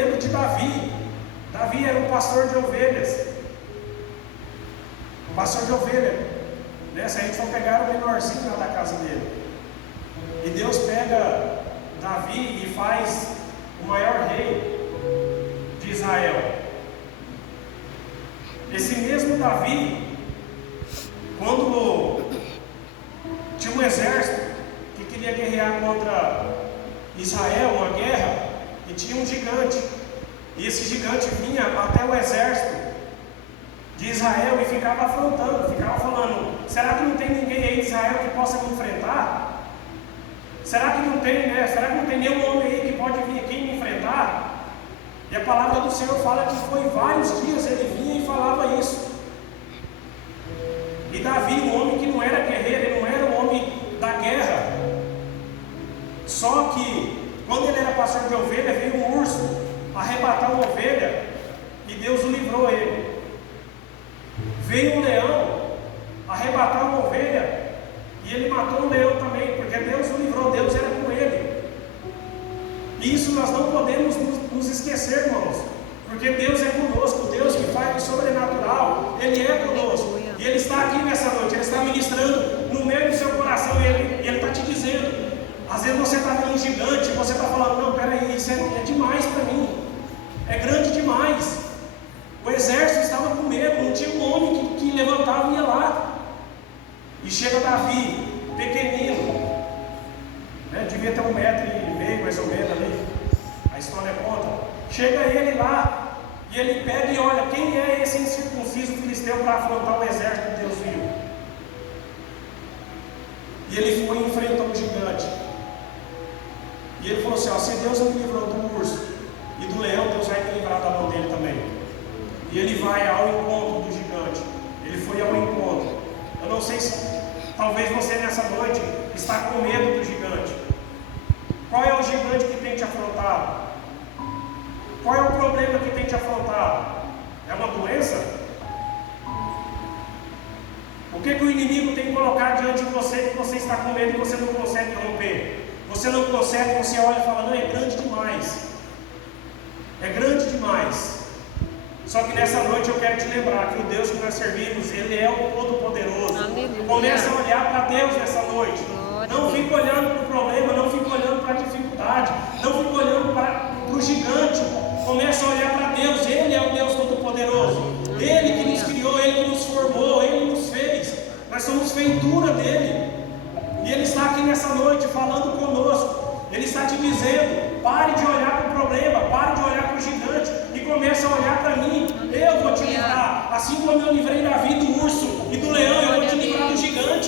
lembro de Davi. Davi era um pastor de ovelhas. Um pastor de ovelha. Né? Se a gente for pegar o menorzinho lá da casa dele. E Deus pega Davi e faz o maior rei de Israel. Esse mesmo Davi, quando tinha um exército que queria guerrear contra Israel, uma guerra, e tinha um gigante, e esse gigante vinha até o exército de Israel e ficava afrontando, ficava falando: será que não tem ninguém aí de Israel que possa me enfrentar? Será que não tem, né? Será que não tem nenhum homem aí que pode vir aqui me enfrentar? E a palavra do Senhor fala que foi vários dias ele vinha e falava isso. E Davi, um homem que não era guerreiro, ele não era um homem da guerra. Só que, quando ele era pastor de ovelha, veio um urso arrebatar uma ovelha e Deus o livrou ele. Veio um leão arrebatar uma ovelha e ele matou o leão também, porque Deus o livrou, Deus era com ele. E isso nós não podemos nos esquecer, irmãos, porque Deus é conosco, Deus que faz o sobrenatural, Ele é conosco. E Ele está aqui nessa noite, Ele está ministrando no meio do seu coração e Ele está te dizendo. Às vezes você está vendo um gigante, você está falando: não, peraí, isso é demais para mim, é grande demais. O exército estava com medo, não tinha um homem que levantava e ia lá. E chega Davi, pequenino, né, devia ter 1,5 metro mais ou menos ali, a história conta. Chega ele lá e ele pega e olha: quem é esse incircunciso filisteu para afrontar o exército de Deus vivo? E ele foi e enfrentou o gigante. E ele falou assim: ó, se Deus me livrou do urso e do leão, Deus vai me livrar da mão dele também. E ele vai ao encontro do gigante. Ele foi ao encontro. Eu não sei se talvez você nessa noite está com medo do gigante. Qual é o gigante que tem te afrontado? Qual é o problema que tem te afrontado? É uma doença? O que o inimigo tem colocado diante de você que você está com medo e você não consegue romper? Você não consegue, você olha e fala: não, é grande demais. É grande demais. Só que nessa noite eu quero te lembrar que o Deus que nós servimos, Ele é o Todo-Poderoso. Começa a olhar para Deus nessa noite. Não fique olhando para o problema, não fique olhando para a dificuldade, não fique olhando para o gigante. Começa a olhar para Deus. Ele é o Deus Todo-Poderoso. Ele que nos criou, Ele que nos formou, Ele nos fez. Nós somos feitura dEle. E Ele está aqui nessa noite falando conosco. Ele está te dizendo: pare de olhar para o problema, pare de olhar para o gigante e comece a olhar para mim. Eu vou te livrar. Assim como eu livrei Davi do urso e do leão, eu vou te livrar do gigante.